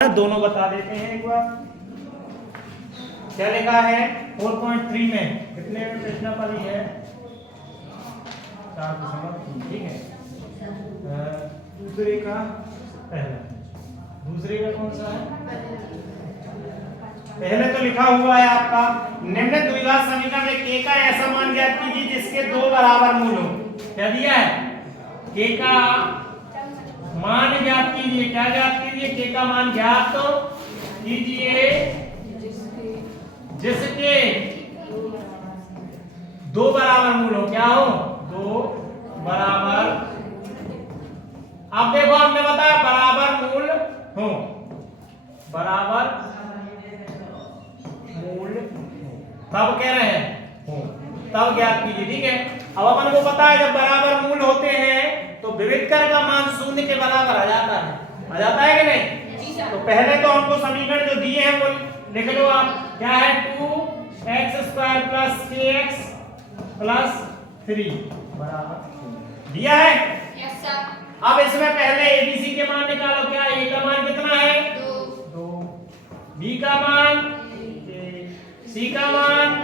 दोनों बता देते हैं एक बार। क्या लिखा है 4.3 में कितने प्रश्न पर ही है 4.3। ठीक है, दूसरे का पहला, दूसरे का कौन सा है? पहले तो लिखा हुआ है आपका निम्न द्विघात समीकरण में k का ऐसा मान ज्ञात कीजिए जिसके दो बराबर मूल हो। क्या दिया है? k का मान ज्ञात कीजिए। क्या ज्ञात कीजिए? k का मान ज्ञात तो कीजिए जिसके दो बराबर मूल हो। क्या हो? दो बराबर। अब देखो हमने बताया बराबर मूल हो, बराबर मूल तब कह रहे हैं हो, तब ज्ञात कीजिए। ठीक है, अब अपन को पता है जब बराबर मूल होते हैं तो विविधकर का मान शून्य के बराबर आ जाता है। आ जाता है कि नहीं? तो पहले तो हमको समीकरण जो दिए हैं वो लिख लो आप। क्या है? 2x² + kx + 3 बराबर दिया है। Yes sir. अब इसमें पहले एबीसी के मान निकालो। क्या ए का मान कितना है? 2, बी का मान, सी का मान।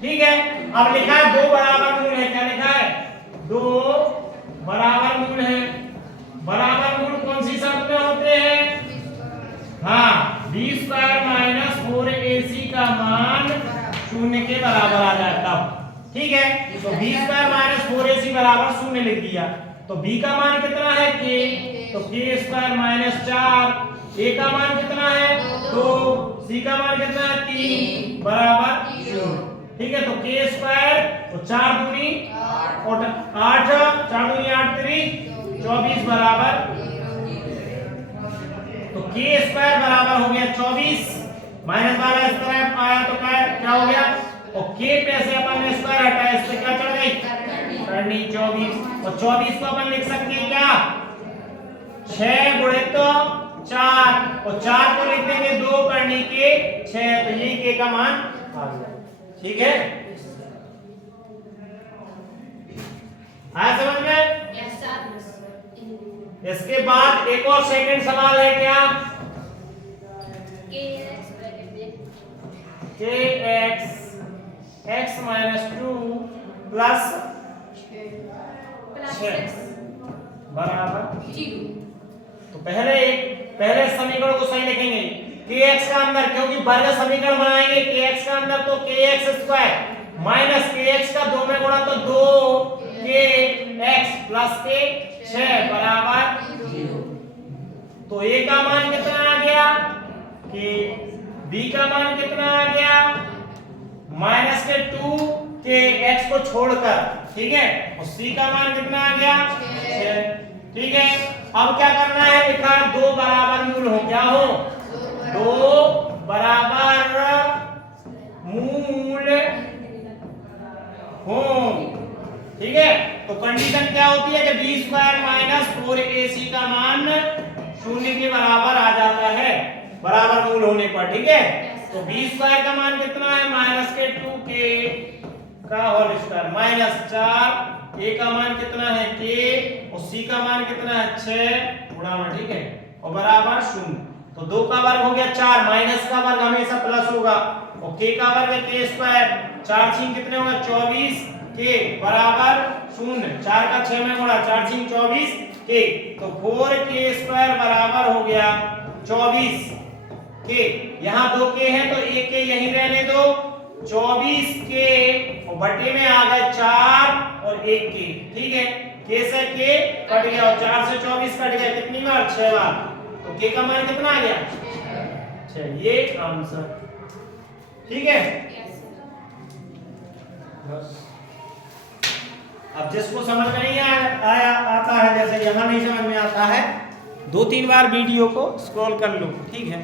ठीक है, अब लिखा है दो बराबर मूल है। क्या लिखा है? दो बराबर मूल है। बराबर मूल कौन सी शर्त में होते हैं? हाँ, b² - 4ac का मान शून्य के बराबर आ जाए तब। ठीक है, तो b² - 4ac बराबर शून्य लिख दिया। तो b का मान कितना है? k, तो k² - 4, a का मान कितना है? 2, c का मान कितना है? 3 बराबर 0। ठीक है, तो k² तो 4 दूनी 8, 4 दूनी 8, 3 24 बराबर। तो k² बराबर हो गया 24 -12 इस तरफ आया तो क्या हो गया? और k पे से अपन ने स्क्वायर हटाया, इस पे क्या चढ़ गई? करनी 24। और 24 को अपन लिख सकते हैं क्या? 6 गुणित 4 और 4 को लिख देंगे 2 करने के 6, तो ये k का मान आ गया। ठीक है, आया समझ में? Yes sir. इसके बाद एक और सेकंड सवाल है। क्या? kx x - 2 + 6 बराबर 0। तो पहले समीकरण को सही लिखेंगे। kx का अंदर, क्योंकि वर्ग समीकरण बनाएंगे, kx का अंदर तो kx² - kx का 2 में गुणा तो 2kx + k 6 बराबर 0। तो a का मान कितना आ गया? k, b का मान कितना आ गया? -2 के x को छोड़कर। ठीक है, और c का मान कितना आ गया? 6। ठीक है, अब क्या करना है? लिखा है दो बराबर मूल हो। क्या हो? दो बराबर मूल हो। ठीक है, तो कंडीशन क्या होती है कि b² - 4ac का मान शून्य के बराबर आ जाता है बराबर मूल होने पर। ठीक है, तो b² का मान कितना है? -2k का होल स्क्वायर -4, a का मान कितना है? k, और c का मान कितना है? 6 गुणा में। ठीक है, और बराबर 0। तो 2 का वर्ग हो गया 4, माइनस का वर्ग हमेशा प्लस होगा, और k का वर्ग k², 4 6 कितने होगा? 24 k बराबर 0। 4 का 6 में गुणा, 4 6 24 k, तो 4k² बराबर हो गया 24 k। यहाँ 2k है तो 1k यहीं रहने दो। 24k और बटे में आ गए 4 और 1k। ठीक है, k से k कट गया और 4 से 24 कट गया। कितनी बार? 6 बार। तो k का मान कितना आ गया? 6। ये आंसर। ठीक है, बस। अब जिसको समझ में नहीं आया आता है, जैसे यहाँ नहीं समझ में आता है, 2-3 बार वीडियो को स्क्रॉल कर लो। ठीक है।